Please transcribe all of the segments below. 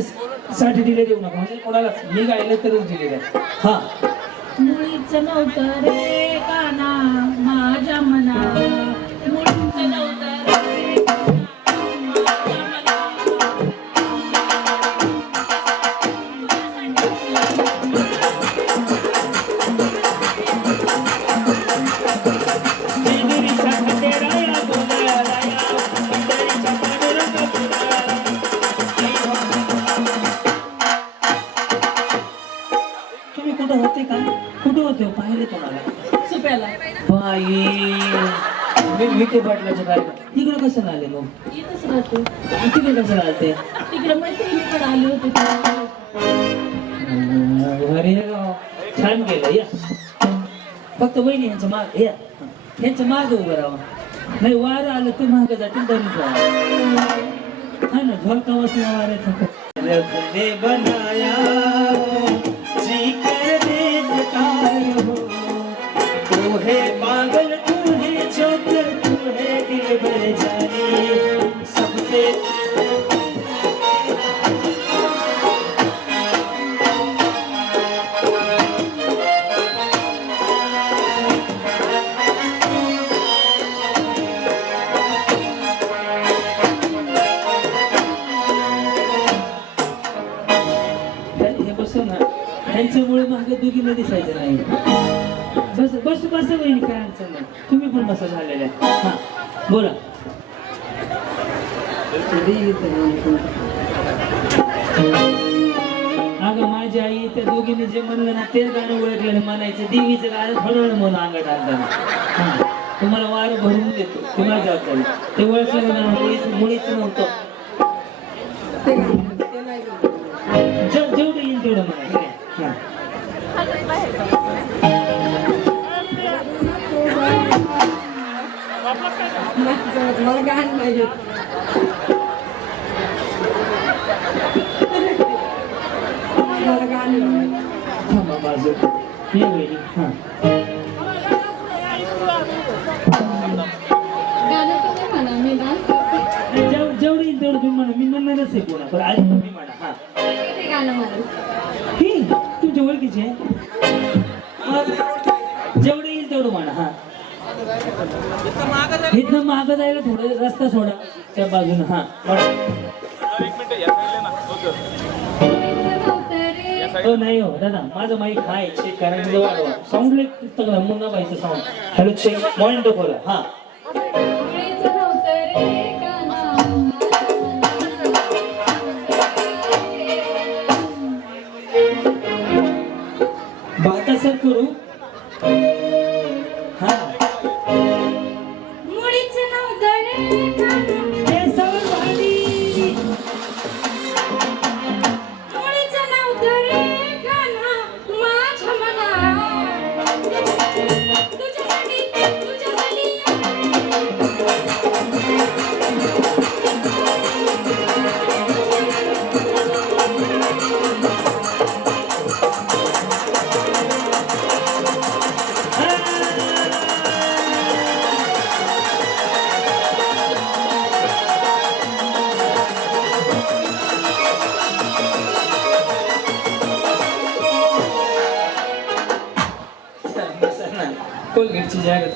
साठी दिले देऊ नका. म्हणजे कोणालाच. मी गायलं तरच दिले द्या हा. मुळीच नव्हतं रे फक्त वहिनी यांचं माग या यांचं माग उभं राहा नाही वारं आलं तर माग जातील धरून ठेवा हा ना झोलका बसला वाऱ्याचा रब ने बनाया हे ना ह्यांच्यामुळे मागे दोघींना दिसायचं नाही. बस बस बस वहिनी काय अडचण नाही. तुम्ही पण बसा झालेल्या हा बोला. अगं माझी आई त्या दोघींनी जे म्हणलं ना तेच गाणं ओळखलं म्हणायचं देवीचं गाणं फळवलं म्हणून अंगात आणताना हा तुम्हाला वारं भरून देतो. तुम्हाला जबाबदारी ते ओळखलं मुळीच मुळीच नव्हतं. मला गाणं पाहिजे मला गाणं थांबा बाजू ये वहिनी हा. गाणं तुम्ही म्हणा मी डान्स करते. जेवढं येईल तेवढं तुम्ही म्हणा. मी म्हणणारच आहे कोणा पण आधी तुम्ही म्हणा हा. किती गाणं म्हणा. इथनं जायला थोडं रस्ता सोडा. त्या बाजून हा. तो नाही हो दादा माझं माईक हाय चेक करायचं वाढवा साऊंड तगडा मुंगा बाईचं साऊंड हॅलो चेक मॉनिटर खोला हा.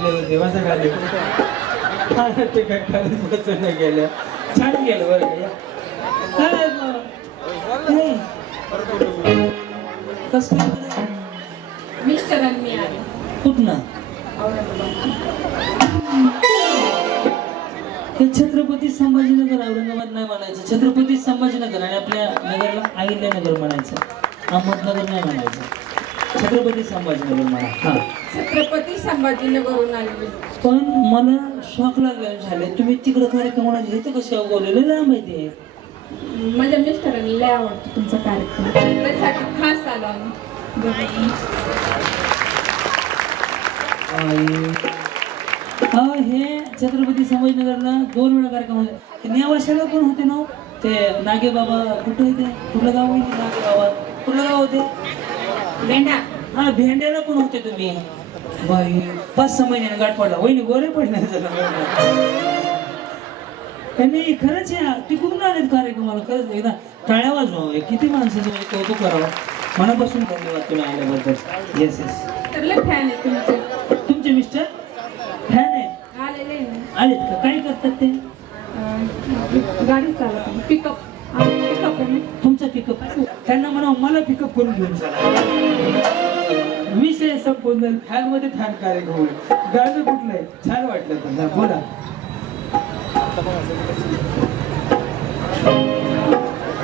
जाहिरात देवाचा ना, ते काय खरंच बसून गेलं. छान गेलं बरं. कसं काय? मिस्टरांनी आले. कुठनं? हे छत्रपती संभाजीनगर औरंगाबाद नाही म्हणायचं. छत्रपती संभाजीनगर आणि आपल्या नगरला अहिल्यानगर म्हणायचं. अहमदनगर नाही म्हणायचं. छत्रपती संभाजीनगर हा. छत्रपती संभाजीनगरहून आले पण मला शॉक लागला झाले तुम्ही तिकडे कार्यक्रमाला इथे कसे अवगवलेले लांब आहे. ते माझ्या मिस्टरांनी लय आवडतो तुमचा कार्यक्रम. त्यासाठी खास आलो आम्ही. हा हे छत्रपती संभाजीनगरला दोन वेळा कार्यक्रम होते. नेवाशाला पण होते ना हो? ते नागे बाबा कुठं आहे ते? कुठलं गाव आहे ते नागे गावात कुठलं गाव होते? भेंडा. हा भेंड्याला पण होते तुम्ही. बाई पाच सहा महिन्याने गाठ पडला. वहिनी गोरे पडले. नाही खरंच आहे तिकडून आलेत कार्यक्रमाला. खरंच एकदा टाळ्या वाजवा. किती माणसाचं कौतुक करावं. मनापासून धन्यवाद तुम्ही आल्याबद्दल. येस येस फॅन आहे तुमचे. तुमचे मिस्टर फॅन आहे आलेले आलेत का? काय करतात ते? गाडी चालवतो पिकअप तुमचा पिकअप आहे. त्यांना म्हणा मला पिकअप करून घेऊन चला विषय संपून जाईल फॅनमध्ये फॅन कार्यक्रम होईल. गाणं कुठलंय छान वाटलं त्यांना बोला.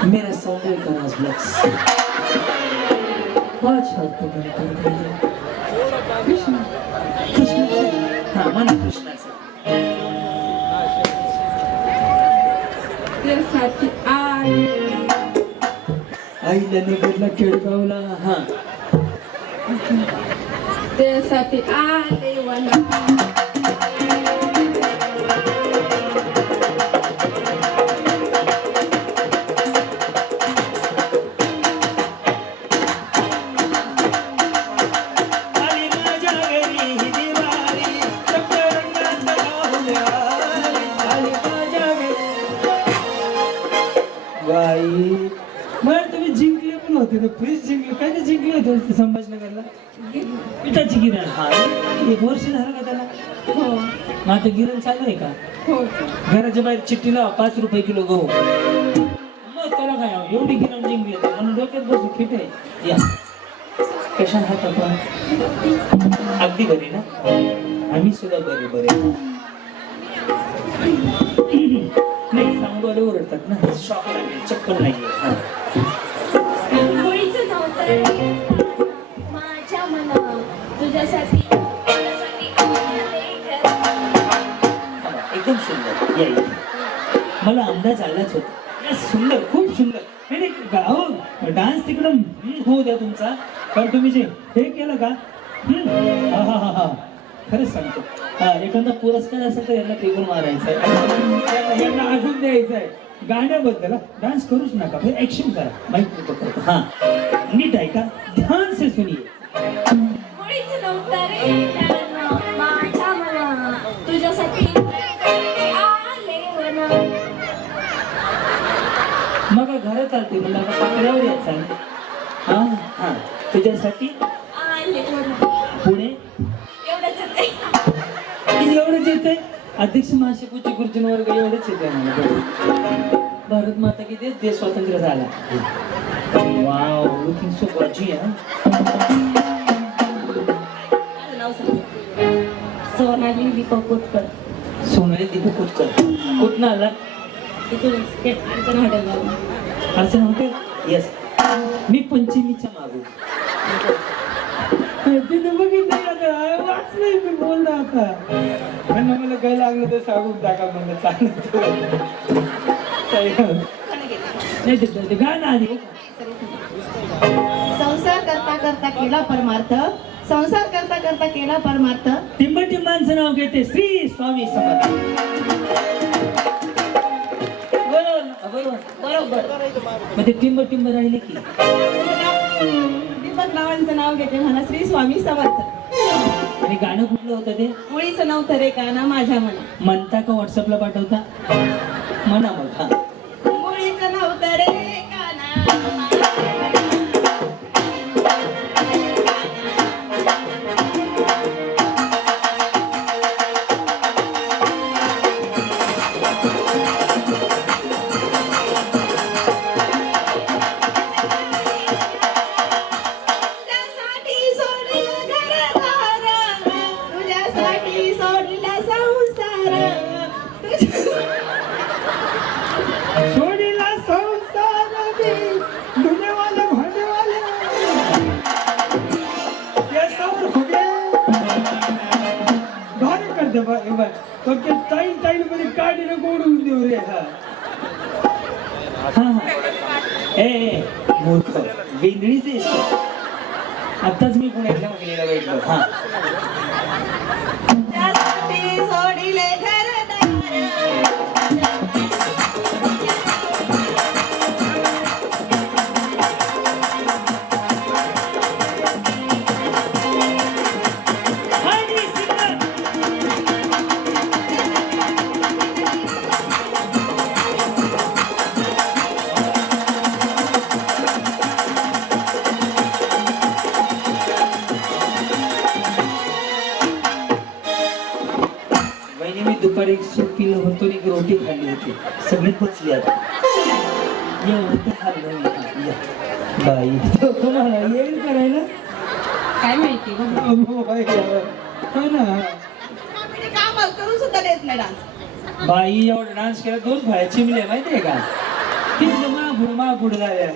मेरा सौंदर्य का राज ब्लॉक्स बहुत छान कृष्ण कृष्णाचं हा म्हणा कृष्णाचं त्यासाठी आले आईला नगरला केळगावला हा. त्यासाठी आले वना पिठाची गिरण. हा. एक वर्ष झालं का त्याला? हो. मग आता गिरण चालू आहे का? हो. घराच्या बाहेर चिठ्ठी लावा पाच रुपये किलो गहू. मग त्याला काय? एवढी गिरण जिंकली म्हणून डोक्यात बसून फिट आहे. या. कशा आहात आपण? अगदी बरी ना? आम्ही सुद्धा बरे बरे. नाही सांगवाले ओरडतात ना. शॉक लागेल चक्कर नाहीये. एकदम सुंदर. या मला अंदाज आलाच होता. सुंदर खूप सुंदर. नाही गाव हो, डान्स तिकडं होऊ द्या तुमचा. पण तुम्ही जे हे केलं का हा हा हा हा. खरंच सांगतो. हा एखादा पुरस्कार असेल तर यांना टेकून मारायचा आहे. यांना- अजून द्यायचं आहे. गाण्याबद्दल डान्स करूच नका. ऍक्शन करा. माहिती करतो. हा. नीट आहे का ध्यान से सुनिये मग घरात आलते म्हणलं आता पाकड्यावर यायचं. हा? हा. तुझ्यासाठी. पुणे एवढंच येते अध्यक्ष महाशिपूची गुरुजन वर्ग एवढंच येते मला. भारत माता की देश देश स्वातंत्र्य झाला. Wow looking so gorgeous Sonali Deepak Kotkar. Sonali Deepak Kutkar. कुठनं आला? इथूनच ते अर्चना हॉटेलवरून अर्चना हॉटेल येस मी पंचमीच्या मागू. तिथे बघितलं आता. आहे, वाचलंय मी बोललो आता. त्यांना मला काय लागलं तर सांगून टाका म्हणलं. नाही ते ते गाणं आली संसार करता करता केला परमार्थ. संसार करता करता केला परमार्थ. टिंब टिंबांचं नाव घेते श्री स्वामी समर्थ. बरोबर ना? बरोबर. बरोबर मग ते टिंब टिंब राहिले की. दीपक नावांचं नाव घेते म्हणा श्री स्वामी समर्थ. आणि गाणं कुठलं होतं ते? मुळीचं नव्हतं रे काना माझ्या मना म्हणता का व्हॉट्सअपला पाठवता? म्हणा मग मोडून देऊ रे हा. ए मूर्ख वेंगळीच आहेस आत्ताच मी पुण्यातल्या महिलेला भेटलो. हा. केला दोन फळ्या चिमले माहितीये का? तिथलं महापुढ महापुढ झाल्या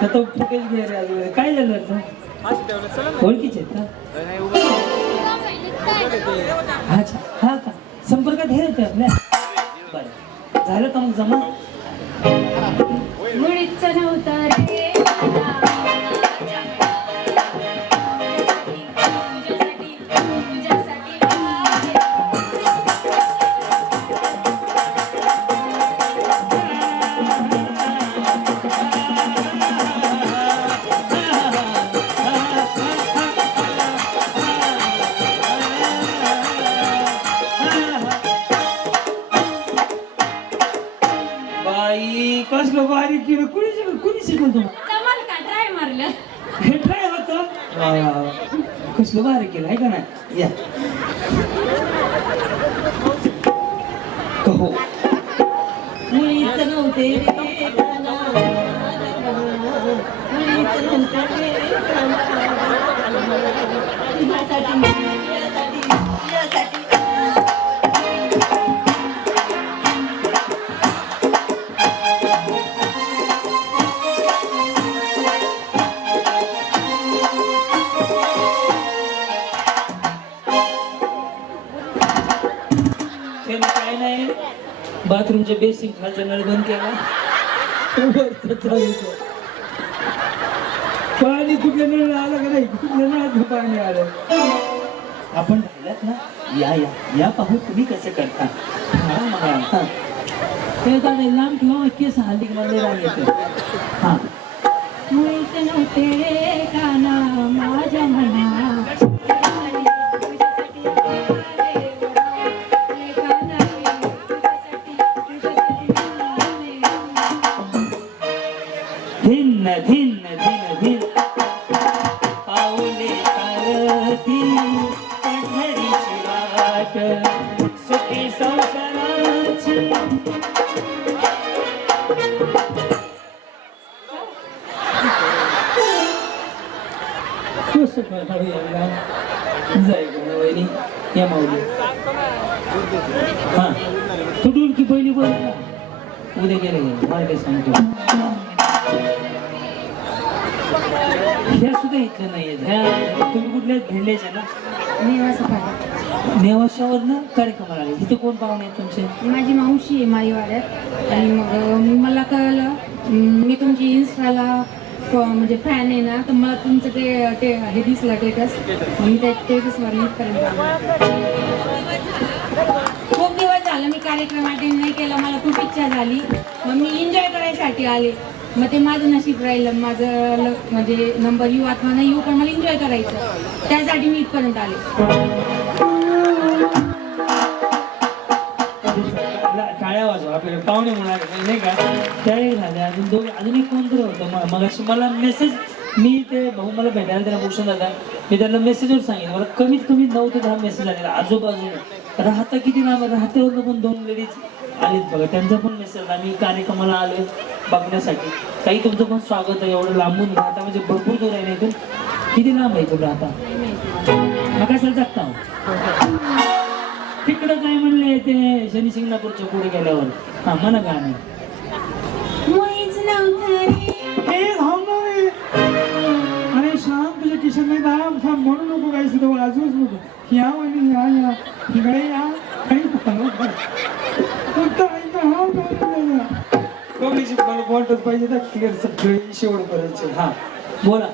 तर तो फुटेल घे रे अजून. काय झालं आता? ओळखीचे अच्छा हा का? संपर्कात हे होते आपल्या? बरं. झालं का मग जमा? मुळीचा नव्हता रे. कसलं बारीक केलं कुणी शिकवलं कुणी शिकवलं तुम्हाला? जमाल का? ट्राय मारलं. हे काय होतं. कसलं भारी केलं? आहे का नाही या. कहो. मुळीच नव्हते. बाथरूमचे बेसिंग खालचा नळ बंद केला. पाणी कुठल्या नळ आलं का नाही? कुठल्या नळात पाणी आलं? आपण राहिलात ना? या या. या पाहू तुम्ही कसं करता? ते दादा लांब ठेवा केस हल्ली मला राग येतो हा. मुळीच नव्हते रे काना धिन्न धिन्न धिन धिन पाऊले चालती पंढरीची वाट. सुखी संसाराची. कसं करणार जाय वहिनी या माऊली. हा. तू डुलकी पहिली बोल उद्या गेले गेले मला काही सांगतो. ह्या सुद्धा इथल्या नाहीये. ह्या तुम्ही कुठल्या भेंड्याच्या ना? नेवासा पाडा. नेवाशावर ना कार्यक्रमाला आले. इथे कोण पाहुणे आहेत तुमचे? माझी मावशी आहे माईवाड्यात. आणि मग अं, मला कळलं अं, मी तुमची इन्स्टाला फ- म्हणजे फॅन आहे ना तर मला तुमचं ते ते हे दिसलं टेटस मी त्या टेटसवर इथपर्यंत आले. खूप दिवस झालं मी कार्यक्रम अटेंड नाही केला मला खूप इच्छा झाली. मग मी एन्जॉय करायसाठी आले. मग ते माझं नशीब राहिलं माझं ल- म्हणजे नंबर येऊ आत्मा नाही येऊ पण मला एन्जॉय करायचं. त्यासाठी मी इथपर्यंत आले. ला- वाजवा आपल्याकडे पाहुणे म्हणाले नाही का? त्याही झाल्या अजून दोघे अजून एक कोणतरी होतं. मग अशी मला मेसेज मी ते भाऊ मला भेटायला त्याला भूषण दादा मी त्यांना मेसेजवर सांगितलं. मला कमीत कमी नऊ ते दहा मेसेज आलेला. आजूबाजूने. राहता किती राहतं राहते होतं पण दोन लेडीज आलेत बघा. त्यांचा पण मेसेज आम्ही कार्यक्रमाला आलो बघण्यासाठी. काही तुमचं पण स्वागत आहे एवढं लांबून राहता म्हणजे भरपूर दूर आहे ना इथून? किती लांब आहे इथून राहता? नका सर जगता हो. तिकडं काय म्हणले ते शनी शिंगणापूरच्या पुढे गेल्यावर. हा म्हणा गाणं. अरे श्याम तुझ्या किशन नाही दाम म्हणू नको काही सुद्धा वाजूच नको या म्हणे या या. तिकडे या. काही मला वाटत पाहिजे ना क्लिअर शेवट करायचं. हा बोला.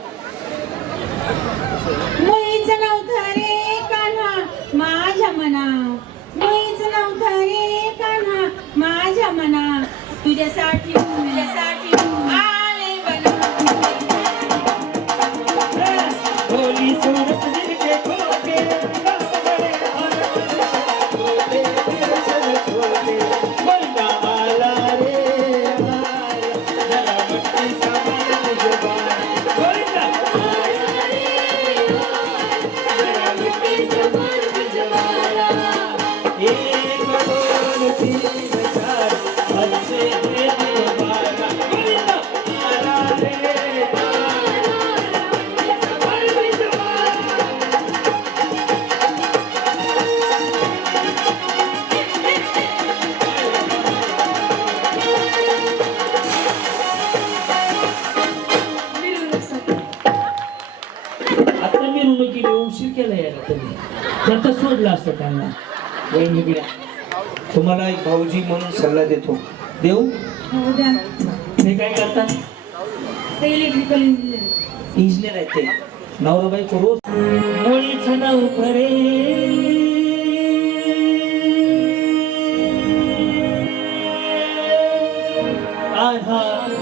त्याचा सोडला असतं त्यांना. वैनिकड्या तुम्हाला एक भाऊजी म्हणून सल्ला देतो. देऊ? हो, लागते. नवरा बायको रोज आहा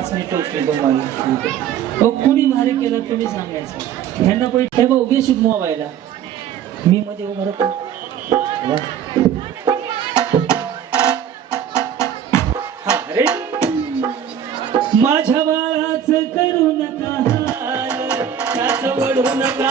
टाचणी टोचली तुम्हाला कुणी भारी केलं तुम्ही सांगायचं. ह्यांना पण हे बघ उगे शिक मोबाईला मी मध्ये उभं राहतो. माझ्या बाळाच करू नका हार त्याच वडू नका